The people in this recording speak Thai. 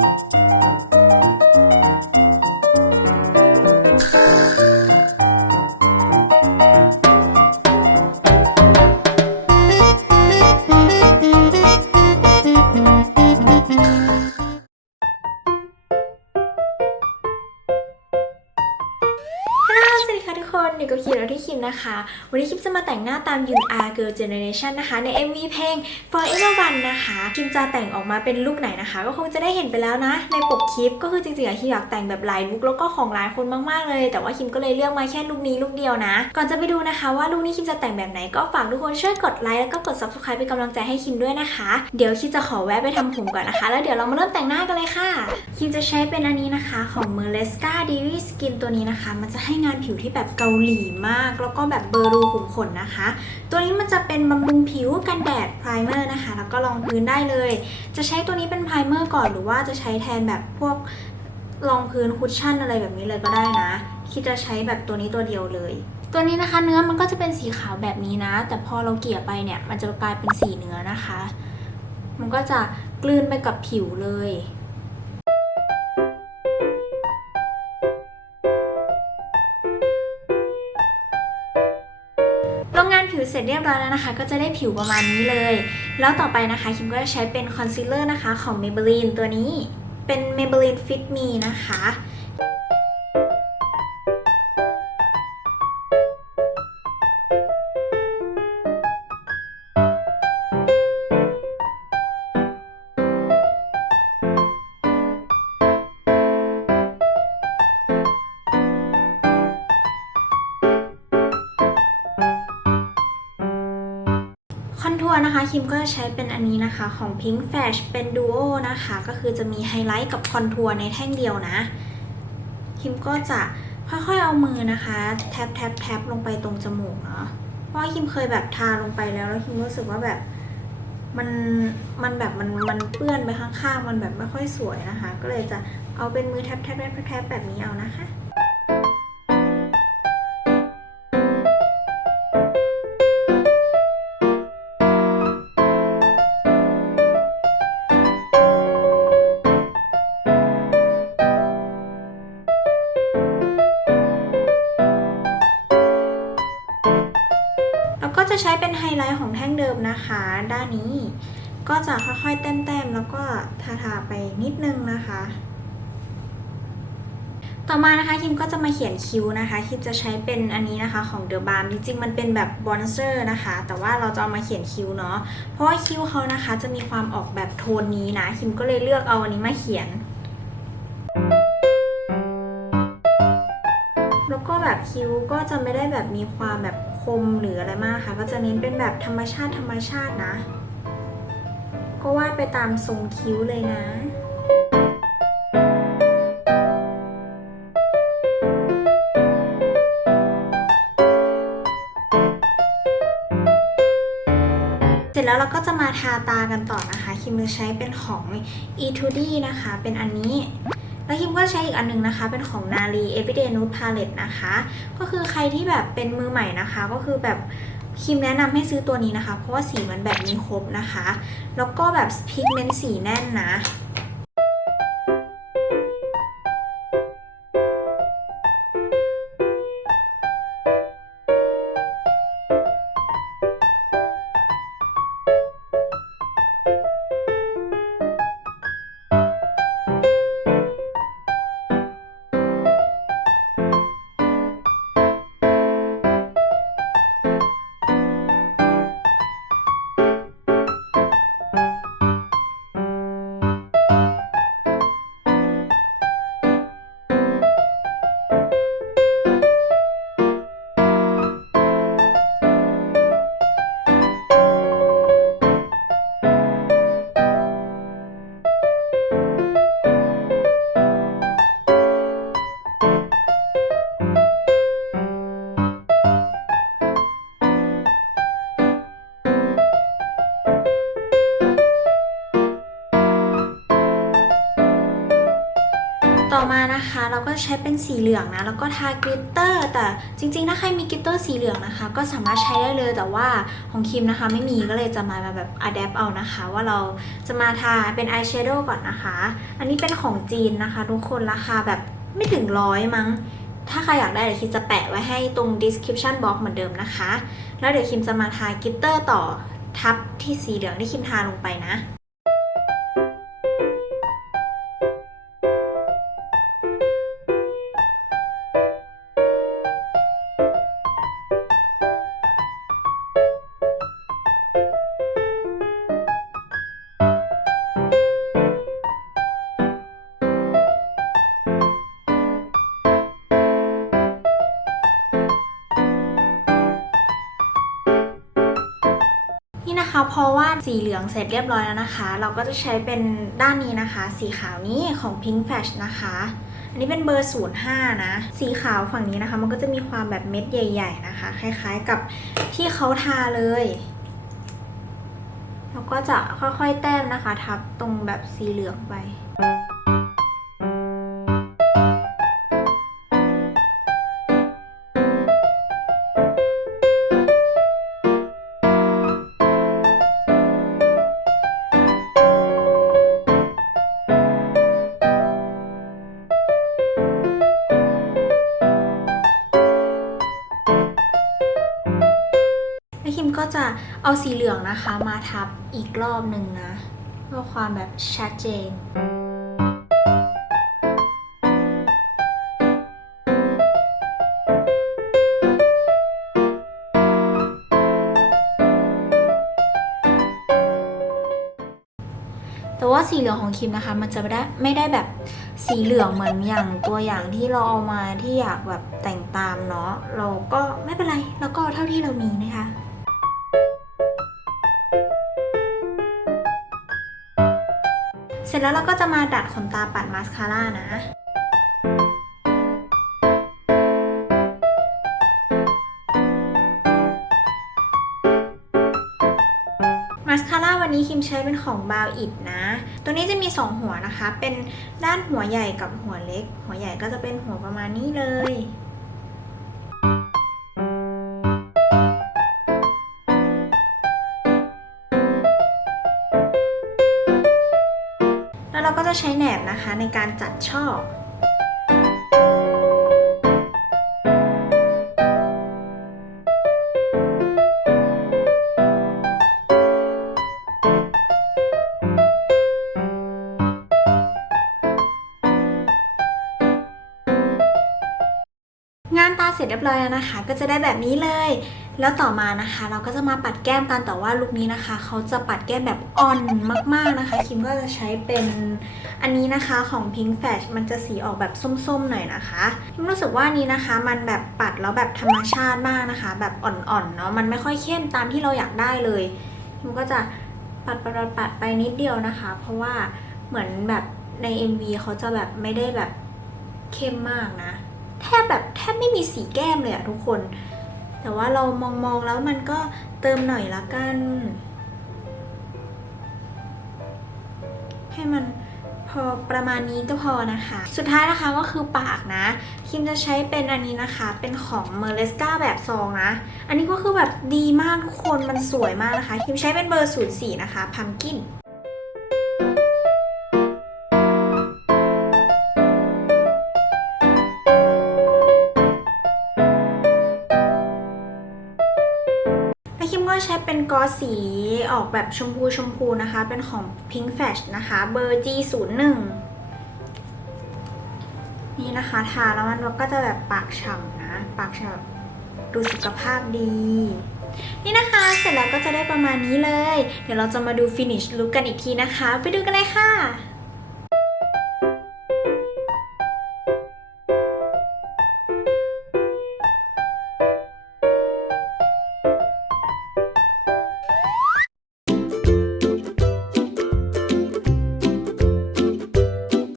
Thank you. ค่ะทุกคนนี่ก็คิมแล้วที่คิมนะคะ วันนี้คิมจะมาแต่งหน้าตามยุนอา Girl Generation นะคะ ใน MV เพลง Forever One นะคะคิมจะแต่งออกมาเป็นลุคไหนนะคะ ก็คงจะได้เห็นไปแล้วนะ ในปกคลิปก็คือจริงๆอะคิมอยากแต่งแบบหลายลุคแล้วก็ของหลายคนมากๆเลย แต่ว่าคิมก็เลยเลือกมาแค่ลุคนี้ลุคเดียวนะ ก่อนจะไปดูนะคะว่าลุคนี้คิมจะแต่งแบบไหนก็ฝากทุกคนช่วยกดไลค์แล้วก็กด subscribe เป็นกำลังใจให้คิมด้วยนะคะ เดี๋ยวคิมจะขอแวะไปทำผมก่อนนะคะ แล้วเดี๋ยวเรามาเริ่มแต่งหน้ากันเลยค่ะคิมจะใช้เป็นอันนี้นะคะ ของ m e r l e s c a d i v i Skin ตัวนี้นะคะ มันจะให้งานผิวที่แบบเกาหลีมาก แล้วก็แบบเบอร์รูขุมขนนะคะ ตัวนี้มันจะเป็นบำรุงผิวกันแดดไพรเมอร์นะคะ แล้วก็รองพื้นได้เลย จะใช้ตัวนี้เป็นไพรเมอร์ก่อนหรือว่าจะใช้แทนแบบพวกรองพื้นคุชชั่นอะไรแบบนี้เลยก็ได้นะ คิดจะใช้แบบตัวนี้ตัวเดียวเลยตัวนี้นะคะเนื้อมันก็จะเป็นสีขาวแบบนี้นะ แต่พอเราเกลี่ยไปเนี่ย มันจะกลายเป็นสีเนื้อนะคะ มันก็จะกลืนไปกับผิวเลย เสร็จเรียบร้อยแล้วนะคะ ก็จะได้ผิวประมาณนี้เลย แล้วต่อไปนะคะคิมก็จะใช้เป็นคอนซีลเลอร์นะคะของ Maybelline ตัวนี้เป็น Maybelline Fit Me นะคะ นะคะคิมก็จะใช้เป็นอันนี้นะคะของ Pink Flash เป็น Duo นะคะ ก็คือจะมีไฮไลท์กับคอนทัวร์ในแท่งเดียวนะ คิมก็จะค่อยๆเอามือนะคะ แทบแทบแทบลงไปตรงจมูกเนาะเพราะคิมเคยแบบทาลงไปแล้วแล้วคิมรู้สึกว่าแบบมันมันแบบมันมันเปื้อนไปข้างๆ มันแบบไม่ค่อยสวยนะคะ ก็เลยจะเอาเป็นมือแทบแทบแทบแทบแบบนี้เอานะคะ ใช้เป็นไฮไลท์ของแท่งเดิมนะคะ ด้านนี้ก็จะค่อยๆแต้มๆแล้วก็ทาๆไปนิดนึงนะคะ ต่อมานะคะคิมก็จะมาเขียนคิ้วนะคะคิมจะใช้เป็นอันนี้นะคะของ The Balm จริงๆมันเป็นแบบบอนเซอร์นะคะ แต่ว่าเราจะเอามาเขียนคิ้วเนาะเพราะว่าคิ้วเขานะคะจะมีความออกแบบโทนนี้นะคิมก็เลยเลือกเอาอันนี้มาเขียนแล้วก็แบบคิ้วก็จะไม่ได้แบบมีความแบบ มหรืออะไรมากค่ะ ก็จะเน้นเป็นแบบธรรมชาติธรรมชาตินะ ก็วาดไปตามทรงคิ้วเลยนะเสร็จแล้วเราก็จะมาทาตากันต่อนะคะ คิมจะใช้เป็นของ E2D นะคะ เป็นอันนี้ แล้วคิมก็ใช้อีกอันหนึงนะคะ เป็นของ Nari Everyday Nude Palette นะคะ ก็คือใครที่แบบเป็นมือใหม่นะคะ ก็คือแบบคิมแนะนำให้ซื้อตัวนี้นะคะ เพราะว่าสีมันแบบมีครบนะคะ แล้วก็แบบพิกเมนต์สีแน่นนะ ต่อมานะคะเราก็ใช้เป็นสีเหลืองนะแล้วก็ทากลิตเตอร์แต่จริงๆถ้าใครมีกลิตเตอร์สีเหลืองนะคะ ก็สามารถใช้ได้เลยแต่ว่าของคิมนะคะ ไม่มีก็เลยจะมาแบบอัดแอปเอานะคะ ว่าเราจะมาทาเป็นอายแชโดว์ก่อนนะคะ อันนี้เป็นของจีนนะคะ ทุกคนราคาแบบไม่ถึงร้อยมั้ง ถ้าใครอยากได้เดี๋ยวคิมจะแปะไว้ให้ตรง description box เหมือนเดิมนะคะ แล้วเดี๋ยวคิมจะมาทากลิตเตอร์ต่อทับที่สีเหลืองที่คิมทาลงไปนะ นะคะ เพราะว่าสีเหลืองเสร็จเรียบร้อยแล้วนะคะ เราก็จะใช้เป็นด้านนี้นะคะ สีขาวนี้ของ Pink Flash นะคะ อันนี้เป็นเบอร์ 05 นะ สีขาวฝั่งนี้นะคะ มันก็จะมีความแบบเม็ดใหญ่ ๆ นะคะ คล้ายๆกับที่เขาทาเลยแล้วก็จะค่อยๆแต้มนะคะ ทับตรงแบบสีเหลืองไป จะเอาสีเหลืองนะคะ มาทับอีกรอบหนึ่งนะเพื่อความแบบชัดเจนแต่ว่าสีเหลืองของคิมนะคะ มันจะไม่ได้ไม่ได้แบบสีเหลืองเหมือนอย่างตัวอย่างที่เราเอามาที่อยากแบบแต่งตามเนาะเราก็ไม่เป็นไร แล้วก็เอาเท่าที่เรามีนะคะ ร็จแล้วเราก็จะมาดัดขนตาปัดมาสคาร่านะมาสคาร่าวันนี้คิมใช้เป็นของบาวอิดนะ ตัวนี้จะมี 2 หัวนะคะ เป็นด้านหัวใหญ่กับหัวเล็ก หัวใหญ่ก็จะเป็นหัวประมาณนี้เลย เราก็จะใช้แหนบนะคะในการจัดช่อ งานตาเสร็จเรียบร้อยแล้วนะคะ ก็จะได้แบบนี้เลย แล้วต่อมานะคะ เราก็จะมาปัดแก้มกันแต่ว่าลุคนี้นะคะ เขาจะปัดแก้มแบบอ่อนมากๆนะคะคิมก็จะใช้เป็นอันนี้นะคะของ Pink Flash มันจะสีออกแบบส้มๆหน่อยนะคะคิมรู้สึกว่านี้นะคะ มันแบบปัดแล้วแบบธรรมชาติมากนะคะ แบบอ่อนๆเนาะมันไม่ค่อยเข้มตามที่เราอยากได้เลยคิมก็จะปัดปัดปัดปดไปนิดเดียวนะคะ เพราะว่าเหมือนแบบใน MV เขาจะแบบไม่ได้แบบเข้มมากนะแทบแบบ บไม่มีสีแก้มเลยอะทุกคน แต่ว่าเรามองมองๆแล้วมันก็เติมหน่อยละกัน ให้มันพอประมาณนี้ก็พอนะคะ สุดท้ายนะคะก็คือปากนะ คิมจะใช้เป็นอันนี้นะคะ เป็นของ m e r l e s c a แบบซองนะ อันนี้ก็คือแบบดีมากทุกคน มันสวยมากนะคะ คิมใช้เป็นเบอร์ 04 นะคะ Pumpkin แล้วคิมก็ ใช้เป็นกอสสีออกแบบชมพูชมพูนะคะ เป็นของ Pink Flash นะคะ เบอร์ G01 นี่นะคะทาแล้วมันก็จะแบบปากฉ่ำนะ ปากฉ่ำดูสุขภาพดี นี่นะคะ เสร็จแล้วก็จะได้ประมาณนี้เลย เดี๋ยวเราจะมาดู finish look กันอีกทีนะคะ ไปดูกันเลยค่ะ